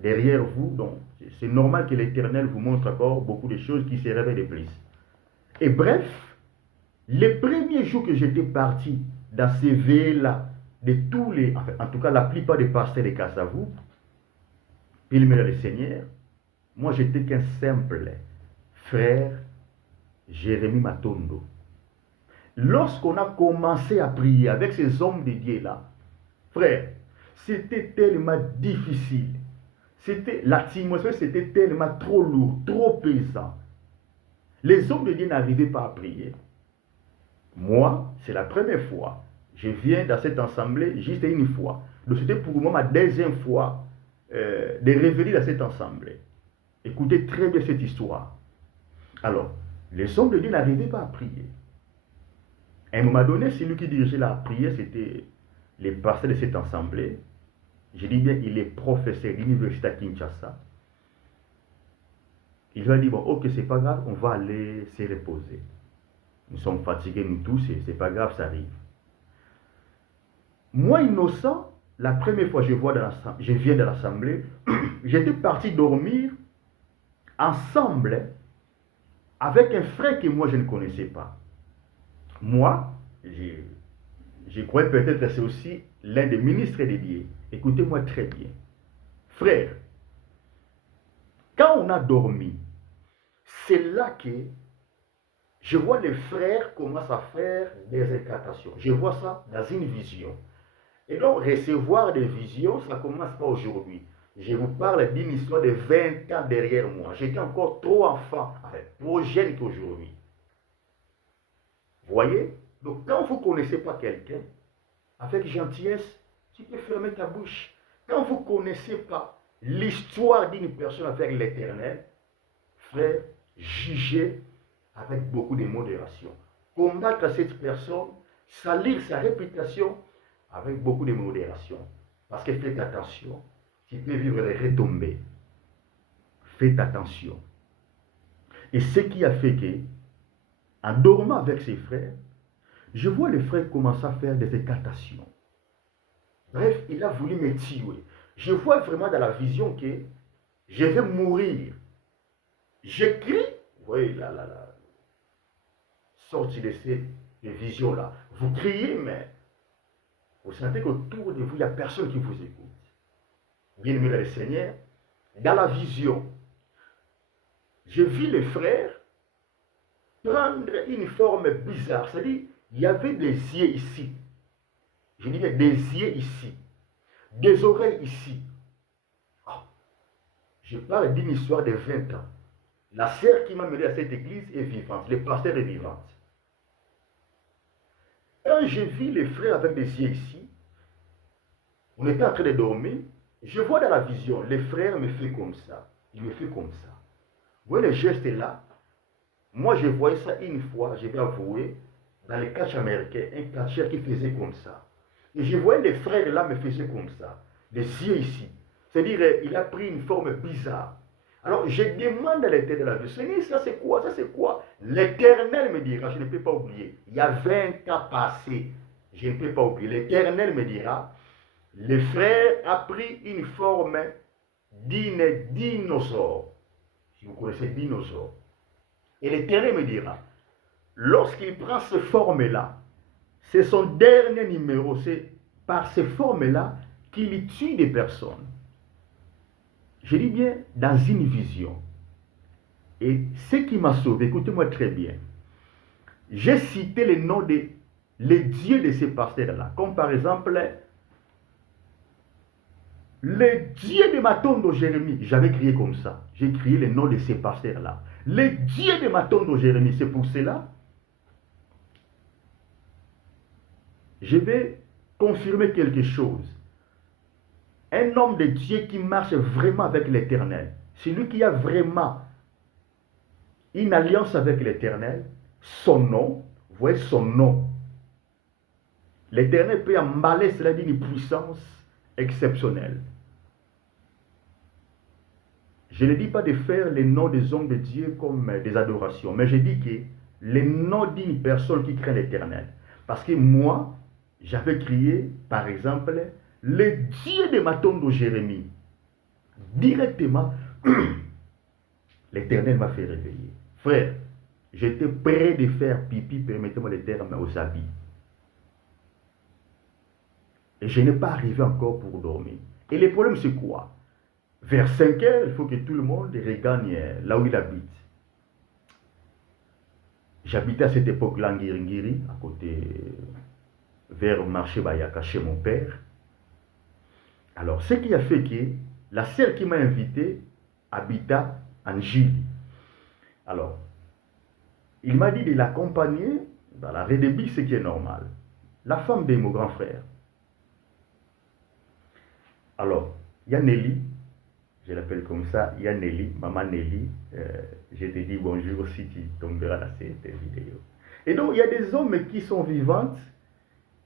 derrière vous, donc c'est normal que l'Éternel vous montre encore beaucoup de choses qui se révèlent de plus. Et bref, les premiers jours que j'étais parti dans ces veillées-là, de tous les, enfin, en tout cas la plupart des pasteurs de Kassavou, ils me le Seigneur, moi j'étais qu'un simple frère Jérémie Matondo. Lorsqu'on a commencé à prier avec ces hommes de Dieu-là, frère, c'était tellement difficile. L'atmosphère, c'était tellement trop lourd, trop pesant. Les hommes de Dieu n'arrivaient pas à prier. Moi, c'est la première fois. Je viens dans cette assemblée juste une fois. Donc c'était pour moi ma deuxième fois de revenir dans cette assemblée. Écoutez très bien cette histoire. Alors, les hommes de Dieu n'arrivaient pas à prier. À un moment donné, celui qui dirigeait la prière, c'était les pasteurs de cette assemblée. Je dis bien, il est professeur d'université à Kinshasa. Il lui a dit, bon, ok, c'est pas grave, on va aller se reposer. Nous sommes fatigués, nous tous, c'est pas grave, ça arrive. Moi, innocent, la première fois que je viens de l'assemblée, j'étais parti dormir ensemble avec un frère que moi je ne connaissais pas. Moi, je croyais peut-être que c'est aussi l'un des ministres dédiés. Écoutez-moi très bien. Frère, quand on a dormi, c'est là que je vois les frères commencent à faire des incantations. Je vois ça dans une vision. Et donc, recevoir des visions, ça ne commence pas aujourd'hui. Je vous parle d'une histoire de 20 ans derrière moi. J'étais encore trop enfant, enfin, trop jeune qu'aujourd'hui. Vous voyez? Donc, quand vous ne connaissez pas quelqu'un, avec gentillesse, tu peux fermer ta bouche. Quand vous ne connaissez pas l'histoire d'une personne avec l'Éternel, frère, jugez avec beaucoup de modération. Combattre cette personne, salir sa réputation avec beaucoup de modération. Parce que faites attention, tu peux vivre les retombées. Faites attention. Et ce qui a fait que, en dormant avec ses frères, je vois les frères commencer à faire des incantations. Bref, il a voulu me tuer. Je vois vraiment dans la vision que je vais mourir. Je crie, vous voyez là, sorti de ces visions-là. Vous criez, mais vous sentez qu'autour de vous, il n'y a personne qui vous écoute. Bien-aimé le Seigneur, dans la vision, je vis les frères prendre une forme bizarre. C'est-à-dire, il y avait des yeux ici. Je dis bien des yeux ici. Des oreilles ici. Oh. Je parle d'une histoire de 20 ans. La sœur qui m'a mené à cette église est vivante. Le pasteur est vivant. Quand je vis les frères avec des yeux ici, on était en train de dormir, je vois dans la vision, les frères me font comme ça. Ils me font comme ça. Vous voyez le geste là? Moi, je voyais ça une fois, je vais avouer, dans le catch américain, un catcheur qui faisait comme ça. Et je voyais les frères là me faisaient comme ça. Les yeux ici. C'est-à-dire, il a pris une forme bizarre. Alors, je demande à l'Éternel, Seigneur, ça c'est quoi? Ça c'est quoi? L'Éternel me dira, je ne peux pas oublier. Il y a 20 ans passés. Je ne peux pas oublier. L'Éternel me dira, le frère a pris une forme d'une dinosaure. Si vous connaissez dinosaure. Et l'Éternel me dira, lorsqu'il prend cette forme-là, c'est son dernier numéro. C'est par ces formes-là qu'il tue des personnes. Je dis bien dans une vision. Et ce qui m'a sauvé, écoutez-moi très bien, j'ai cité les noms des les dieux de ces pasteurs-là, comme par exemple le dieu de Matondo Jérémie. J'avais crié comme ça. J'ai crié les noms de ces pasteurs-là. Le dieu de Matondo Jérémie, c'est pour cela. Je vais confirmer quelque chose. Un homme de Dieu qui marche vraiment avec l'Éternel, celui qui a vraiment une alliance avec l'Éternel, son nom, vous voyez son nom. L'Éternel peut emballer cela d'une puissance exceptionnelle. Je ne dis pas de faire les noms des hommes de Dieu comme des adorations, mais je dis que les noms d'une personne qui craint l'Éternel. Parce que moi, j'avais crié, par exemple, le Dieu de Matondo Jérémie. Directement, l'Éternel m'a fait réveiller. Frère, j'étais prêt de faire pipi, permettez-moi le terme, aux habits. Et je n'ai pas arrivé encore pour dormir. Et le problème, c'est quoi? Vers 5 heures, il faut que tout le monde regagne là où il habite. J'habitais à cette époque-là en Ngiringiri, à côté, vers le marché Bayaka, chez mon père. Alors, ce qui a fait que la sœur qui m'a invité habita en Gili. Alors, il m'a dit de l'accompagner dans la redébit, ce qui est normal. La femme de mon grand frère. Alors, il y a Nelly, je l'appelle comme ça, il y a Nelly, maman Nelly, je te dis bonjour si tu tomberas dans cette vidéo. Et donc, il y a des hommes qui sont vivants,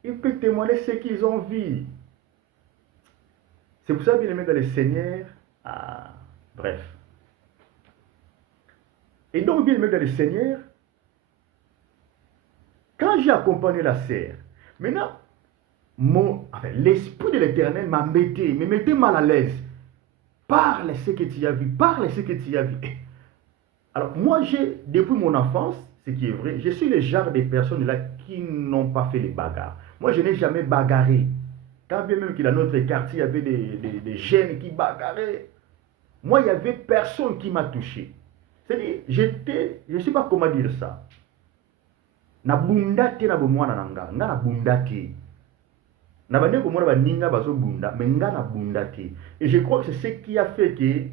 ils peuvent témoigner ce qu'ils ont vu. C'est pour ça, bien aimé dans le Seigneur, bref. Et donc, bien aimé dans le Seigneur, quand j'ai accompagné la sœur, maintenant, l'Esprit de l'Éternel me mettait mal à l'aise. Parle ce que tu as vu, parle ce que tu as vu. Alors, moi, depuis mon enfance, ce qui est vrai, je suis le genre de personnes là qui n'ont pas fait les bagarres. Moi, je n'ai jamais bagarré. Quand bien même que dans notre quartier, il y avait des jeunes qui bagarraient, moi, il n'y avait personne qui m'a touché. C'est-à-dire, je ne sais pas comment dire ça. Na bundate na bomwana nanga, nga na bundate. Na bande ko mona ba ninga bazo bunda, mais nga na bundate. Et je crois que c'est ce qui a fait que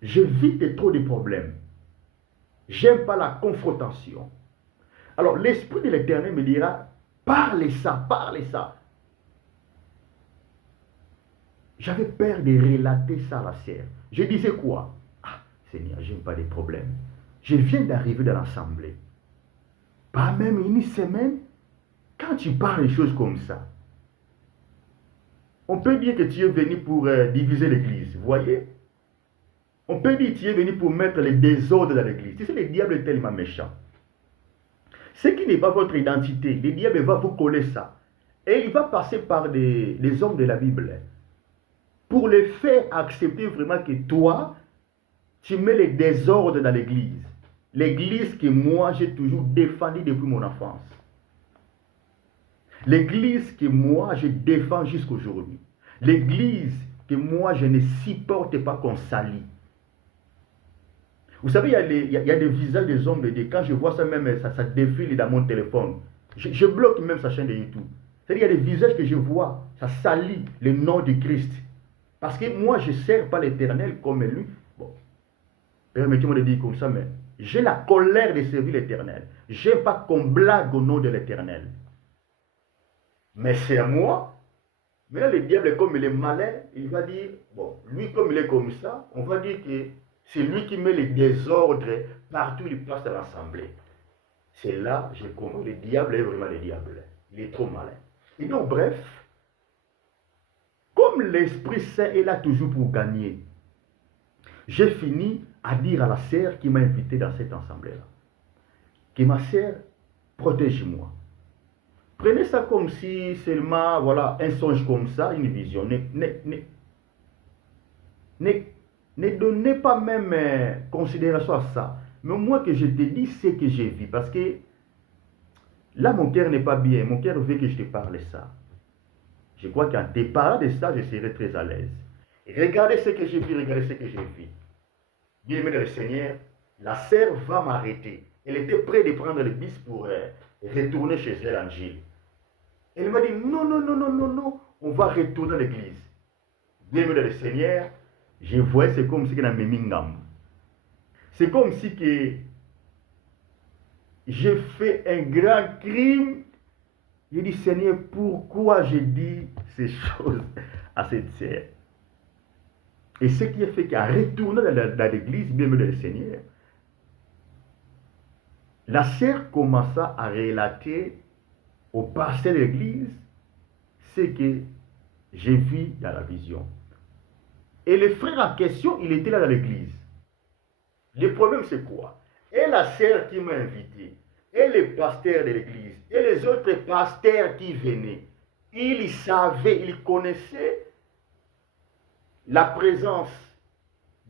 j'évite trop de problèmes. J'aime pas la confrontation. Alors l'Esprit de l'Éternel me dira, parlez ça, parlez ça. J'avais peur de relater ça à la sœur. Je disais quoi? Ah, Seigneur, j'aime pas les problèmes. Je viens d'arriver dans l'assemblée. Pas même une semaine, quand tu parles des choses comme ça, on peut dire que tu es venu pour diviser l'église, vous voyez? On peut dire que tu es venu pour mettre les désordres dans l'église. Tu sais, le diable est tellement méchant. Ce qui n'est pas votre identité, le diable va vous coller ça. Et il va passer par des hommes de la Bible pour les faire accepter vraiment que toi, tu mets les désordres dans l'église. L'église que moi, j'ai toujours défendue depuis mon enfance. L'église que moi, je défends jusqu'aujourd'hui. L'église que moi, je ne supporte pas qu'on salit. Vous savez, il y a des visages des hommes de Dieu. Quand je vois ça même, ça défile dans mon téléphone. Je bloque même sa chaîne de YouTube. C'est-à-dire, il y a des visages que je vois, ça salit le nom de Christ. Parce que moi, je ne sers pas l'Éternel comme lui. Bon, permettez-moi de dire comme ça, mais j'ai la colère de servir l'Éternel. Je n'aime pas qu'on blague au nom de l'Éternel. Mais c'est à moi. Maintenant, le diable, comme il est malin, il va dire, bon, lui, comme il est comme ça, on va dire que c'est lui qui met les désordres partout où il passe à l'assemblée. C'est là que j'ai compris le diable est vraiment le diable. Il est trop malin. Et donc, bref, comme l'Esprit Saint est là toujours pour gagner, j'ai fini à dire à la sœur qui m'a invité dans cette assemblée-là, que ma sœur, protège-moi. Prenez ça comme si seulement, voilà, un songe comme ça, une vision. Ne donnez pas même considération à ça. Mais moi que je te dis ce que j'ai vu. Parce que là, mon cœur n'est pas bien. Mon cœur veut que je te parle de ça. Je crois qu'en te parlant de ça, je serai très à l'aise. Regardez ce que j'ai vu, regardez ce que j'ai vu. Bien-aimé dans le Seigneur, la sœur va m'arrêter. Elle était prête de prendre le bus pour retourner chez elle en Gilles. Elle m'a dit, non, non, non, non, non, non, on va retourner à l'église. Bien-aimé dans le Seigneur, je voyais, c'est comme si que c'est comme si que j'ai fait un grand crime. Je dis, Seigneur, pourquoi j'ai dit ces choses à cette sœur? Et ce qui a fait qu'en retournant dans l'église, bien-aimé dans le Seigneur, la sœur commença à relater au pasteur de l'église ce que j'ai vu dans la vision. Et le frère en question, il était là dans l'église. Le problème, c'est quoi? Et la sœur qui m'a invité, et les pasteurs de l'église, et les autres pasteurs qui venaient, ils savaient, ils connaissaient la présence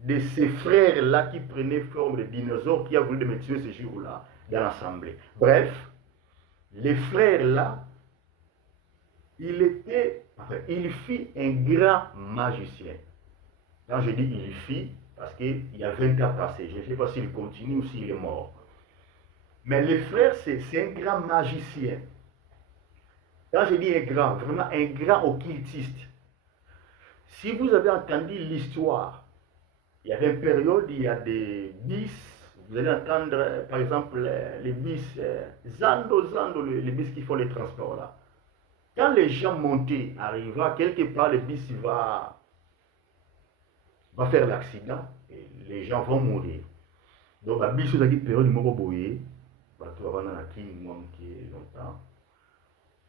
de ces frères-là qui prenaient forme de dinosaures qui a voulu me tuer ce jour-là dans l'assemblée. Bref, les frères-là, il fit un grand magicien. Quand je dis il fit, parce qu'il y a 20 ans passés, je ne sais pas s'il continue ou s'il est mort. Mais le frère, c'est un grand magicien. Quand je dis un grand, vraiment un grand occultiste. Si vous avez entendu l'histoire, il y avait une période, il y a des bis, vous allez entendre par exemple les bis Zando, les bis qui font les transports là. Quand les gens montaient, arrivent quelque part, le bis va faire l'accident et les gens vont mourir. Donc, la bis, vous avez une période, il boyé, tu vas avoir un qui est longtemps.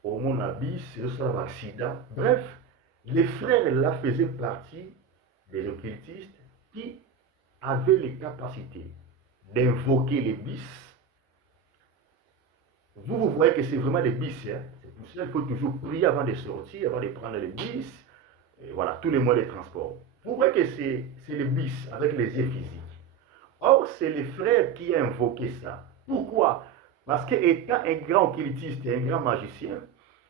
Au moins, la bis, c'est un accident. Bref, les frères là faisaient partie des occultistes qui avaient les capacités d'invoquer les bis. Vous voyez que c'est vraiment des bis. Hein? C'est pour ça qu'il faut toujours prier avant de sortir, avant de prendre les bis. Et voilà, tous les moyens de transport. Vous voyez que c'est les bis avec les yeux physiques. Or, c'est les frères qui ont invoqué ça. Pourquoi? Parce qu'étant un grand occultiste et un grand magicien,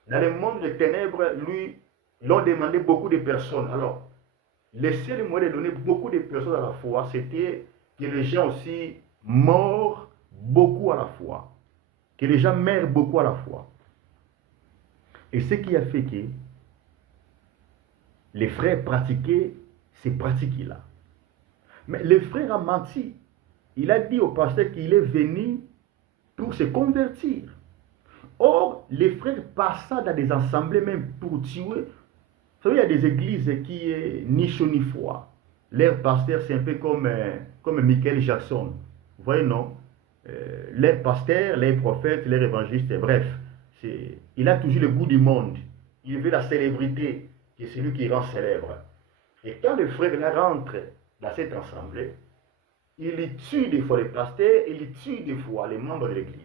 dans le monde des ténèbres, lui, l'ont demandé beaucoup de personnes. Alors, le seul moyen de donner beaucoup de personnes à la fois, c'était que les gens aussi meurent beaucoup à la fois. Que les gens meurent beaucoup à la fois. Et ce qui a fait que les frères pratiquaient ces pratiques-là. Mais le frère a menti. Il a dit au pasteur qu'il est venu pour se convertir. Or, les frères passaient dans des assemblées même pour tuer. Vous savez, il y a des églises qui est ni chaud ni froid. Leur pasteur, c'est un peu comme Michael Jackson. Vous voyez, non? Les pasteurs, les prophètes, les évangélistes, bref, il a toujours le goût du monde. Il veut la célébrité, qui est celui qui rend célèbre. Et quand le frère là rentre dans cette assemblée, il tue des fois les pasteurs, il tue des fois les membres de l'église.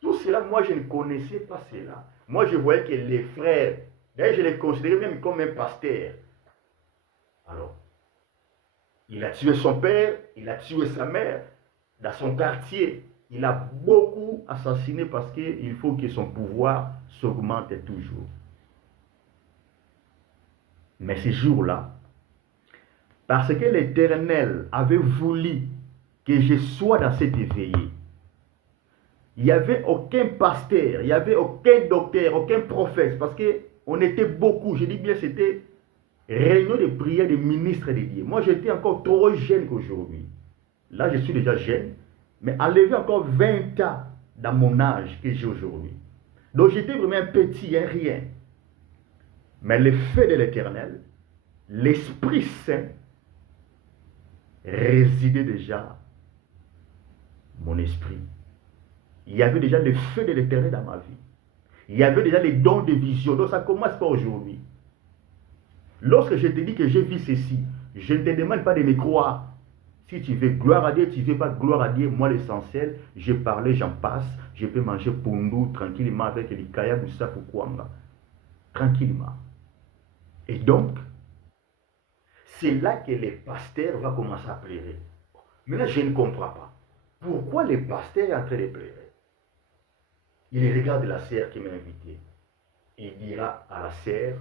Tout cela, moi, je ne connaissais pas cela. Moi, je voyais que les frères, d'ailleurs, je les considérais même comme un pasteur. Alors, il a tué son père, il a tué sa mère. Dans son quartier, il a beaucoup assassiné parce qu'il faut que son pouvoir s'augmente toujours. Mais ce jour-là, parce que l'Éternel avait voulu que je sois dans cet éveillé, il n'y avait aucun pasteur, il n'y avait aucun docteur, aucun prophète, parce qu'on était beaucoup, je dis bien c'était réunion de prière des ministres de Dieu. Moi j'étais encore trop jeune qu'aujourd'hui. Là je suis déjà jeune, mais enlever encore 20 ans dans mon âge que j'ai aujourd'hui. Donc j'étais vraiment un petit, un rien. Mais le feu de l'Éternel, l'Esprit Saint, résidait déjà mon esprit. il y avait déjà le feu de l'Éternel dans ma vie. Il y avait déjà les dons de vision. Donc ça ne commence pas aujourd'hui. Lorsque je te dis que j'ai vu ceci, je ne te demande pas de me croire. Si tu veux gloire à Dieu, tu ne veux pas gloire à Dieu, moi l'essentiel, j'ai parlé, j'en passe, je peux manger pundu tranquillement avec les kaya ou safukwanga. Tranquillement. Et donc, c'est là que les pasteurs vont commencer à pleurer. Mais là, je ne comprends pas. Pourquoi les pasteurs sont en train de pleurer? Il regarde la sœur qui m'a invité. Il dira à la sœur,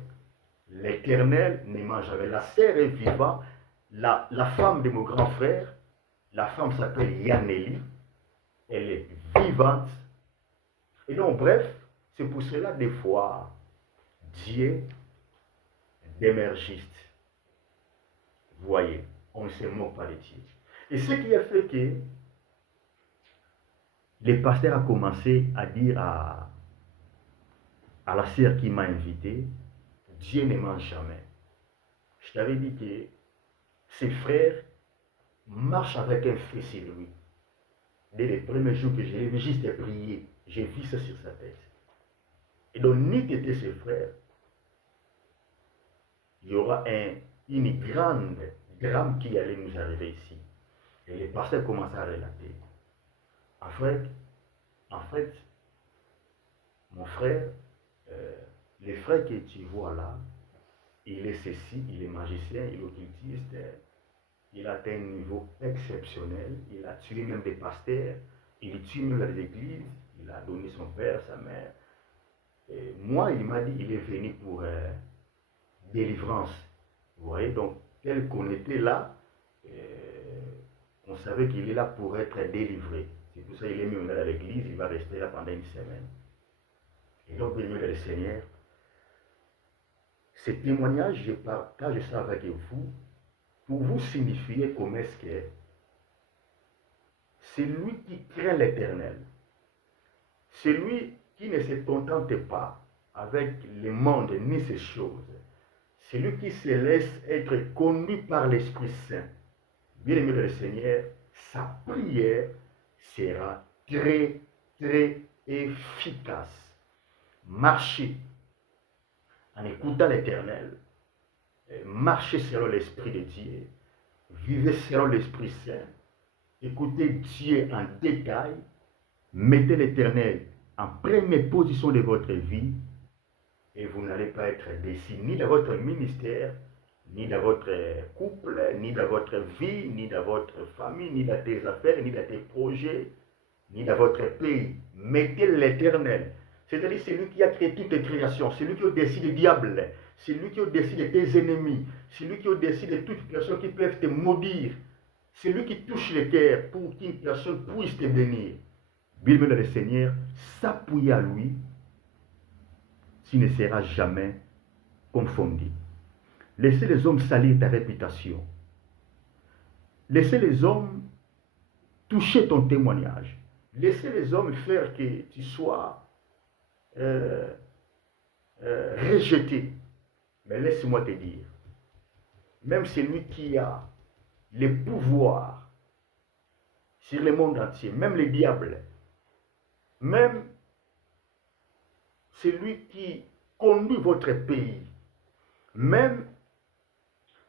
l'Éternel ne mange jamais. La sœur est vivante. La femme de mon grand frère, la femme s'appelle Yaneli. Elle est vivante. Et donc, bref, c'est pour cela, des fois, Dieu demeure juste. Vous voyez, on ne se moque pas de Dieu. Et ce qui a fait que les pasteurs ont commencé à dire à la sœur qui m'a invité, Dieu ne mange jamais. Je t'avais dit que ses frères marchent avec un feu sur lui. Dès les premiers jours que je l'ai vu juste prier, j'ai vu ça sur sa tête. Et donc, ni qu'étaient ses frères, il y aura une grande drame qui allait nous arriver ici. Et les pasteurs commençaient à relater. En fait, mon frère, les frères que tu vois là, il est ceci, il est magicien, il est occultiste, il a atteint un niveau exceptionnel, il a tué même des pasteurs, il tue même dans les églises, il a donné son père, sa mère. Et moi, il m'a dit, il est venu pour délivrance. Vous voyez, donc, tel qu'on était là, on savait qu'il est là pour être délivré. C'est pour ça qu'il est mis dans l'église, il va rester là pendant une semaine. Et donc, bien aimé le Seigneur, ce témoignage, je partage ça avec vous pour vous signifier comment est-ce que c'est lui qui craint l'Éternel. C'est lui qui ne se contente pas avec le monde ni ces choses. C'est lui qui se laisse être conduit par l'Esprit Saint. Bien aimé le Seigneur, sa prière sera très, très efficace. Marchez en écoutant l'Éternel. Marchez selon l'Esprit de Dieu. Vivez selon l'Esprit Saint. Écoutez Dieu en détail. Mettez l'Éternel en première position de votre vie. Et vous n'allez pas être déçus ni dans votre ministère, ni dans votre couple, ni dans votre vie, ni dans votre famille, ni dans tes affaires, ni dans tes projets, ni dans votre pays. Mettez l'Éternel. C'est-à-dire c'est lui qui a créé toutes les créations, c'est lui qui a décidé du diable, c'est lui qui a décidé tes ennemis, c'est lui qui a décidé toutes les personnes qui peuvent te maudire, c'est lui qui touche les cœurs pour qu'une personne puisse te bénir. Bien aimé dans le Seigneur, s'appuyer à lui, tu ne seras jamais confondu. Laissez les hommes salir ta réputation. Laissez les hommes toucher ton témoignage. Laissez les hommes faire que tu sois rejeté. Mais laisse-moi te dire, même celui qui a le pouvoir sur le monde entier, même le diable, même celui qui conduit votre pays, même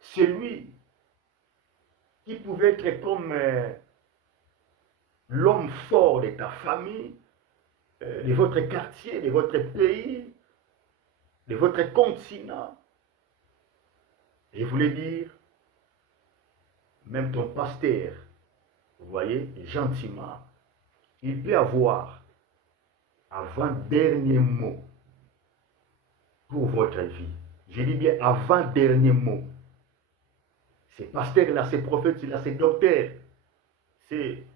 celui qui pouvait être comme l'homme fort de ta famille, de votre quartier, de votre pays, de votre continent. Je voulais dire, même ton pasteur, vous voyez, gentiment, il peut avoir avant-dernier mot pour votre vie. Je dis bien avant-dernier mot. Ces pasteurs-là, ces prophètes-là, ces docteurs, ces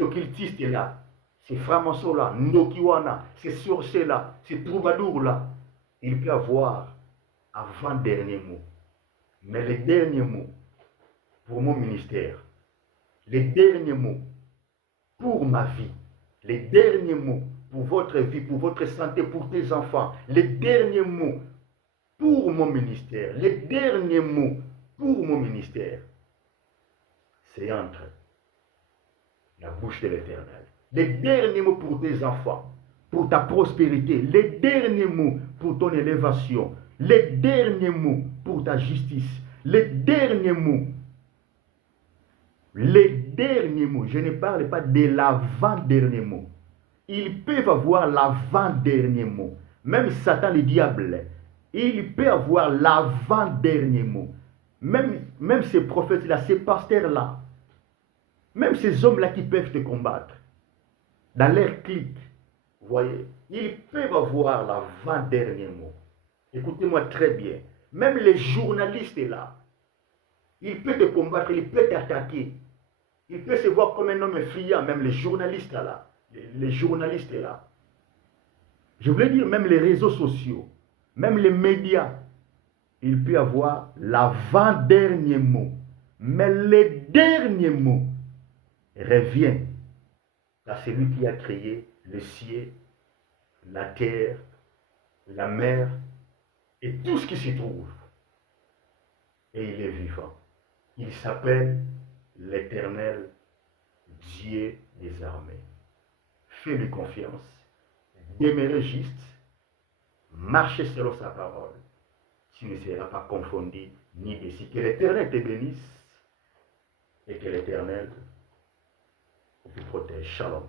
occultistes-là, ces francs-maçons-là, Ndokiwana, ces sorciers-là, ces troubadours-là, il peut avoir avant-dernier mot. Mais les derniers mots pour mon ministère, les derniers mots pour ma vie, les derniers mots pour votre vie, pour votre santé, pour tes enfants, les derniers mots pour mon ministère, les derniers mots pour mon ministère, c'est entre la bouche de l'Éternel. les derniers mots pour tes enfants, pour ta prospérité, les derniers mots pour ton élévation, les derniers mots pour ta justice, les derniers mots. Les derniers mots, je ne parle pas de l'avant-dernier mot. Ils peuvent avoir l'avant-dernier mot. Même Satan, le diable, il peut avoir l'avant-dernier mot. Même ces prophètes-là, ces pasteurs-là, même ces hommes-là qui peuvent te combattre, dans leur clique, vous voyez, ils peuvent avoir l'avant-dernier mot. Écoutez-moi très bien. Même les journalistes là, ils peuvent te combattre, ils peuvent t'attaquer. Ils peuvent se voir comme un homme friand, même les journalistes là. Les journalistes là. Je voulais dire même les réseaux sociaux, même les médias, il peut avoir l'avant-dernier mot. Mais le dernier mot revient à celui qui a créé le ciel, la terre, la mer et tout ce qui s'y trouve. Et il est vivant. Il s'appelle l'Éternel Dieu des armées. Fais-lui confiance, demeurez juste, marchez selon sa parole. Tu ne seras pas confondu ni déçu. Que l'Éternel te bénisse et que l'Éternel vous protège. Shalom.